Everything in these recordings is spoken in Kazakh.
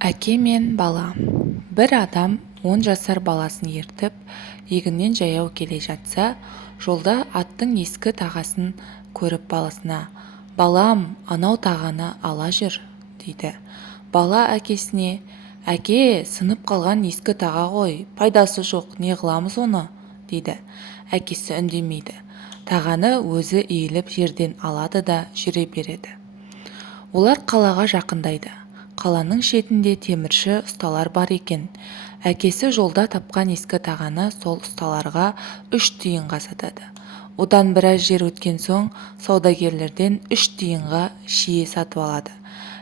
Әке мен бала. Бір адам 10 жасар баласын ертіп, егіннен жаяу келе жатса, жолда аттың ескі тағасын көріп баласына: «Балам, анау тағаны ала жүр», дейді. Бала әкесіне: «Әке, сынып қалған ескі таға ғой, пайдасы жоқ, не қыламыз оны», дейді. Әкесі үндемейді. Тағаны өзі иіліп жерден алады да жүре береді. Олар қалаға жақындайды. Қаланың шетінде темірші ұсталар бар екен. Әкесі жолда тапқан ескі тағаны сол ұсталарға 3 тиынға сатады. Одан біраз жер өткен соң саудагерлерден 3 тиынға шие сатып алады.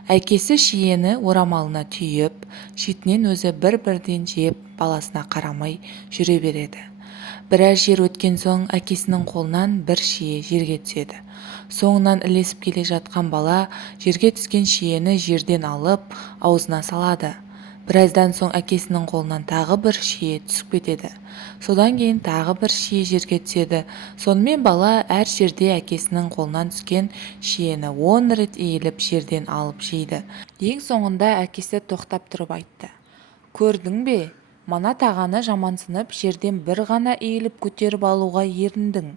Әкесі шиені орамалына түйіп, шетінен өзі бір-бірден жеп, баласына қарамай жүре береді. Біраз жер өткен соң әкесінің қолынан бір шие жерге түседі. Соңынан ілесіп келе жатқан бала жерге түскен шиені жерден алып, аузына салады. Біраздан соң әкесінің қолынан тағы бір шие түсіп кетеді. Содан кейін тағы бір шие жерге түседі. Сонымен бала әр жерде әкесінің қолынан түскен шиені 10 рет иіліп жерден алып жейді. Ең соңында әкесі тоқтап тұрып айтты: «Көрдің бе? Мана тағаны жамансынып жерден бір ғана иіліп көтеріп алуға еріндің.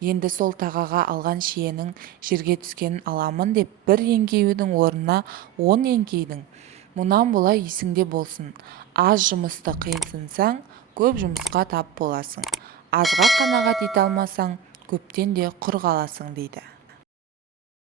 Енді сол тағаға алған шиенің жерге түскенін аламын деп бір еңкеудің орнына 10 еңкейдің. Мұнан былай есіңде болсын: аз жұмысты қиынсынсаң, көп жұмысқа тап боласың. Азға қанағат ете алмасаң, көптен де құр қаласың», дейді.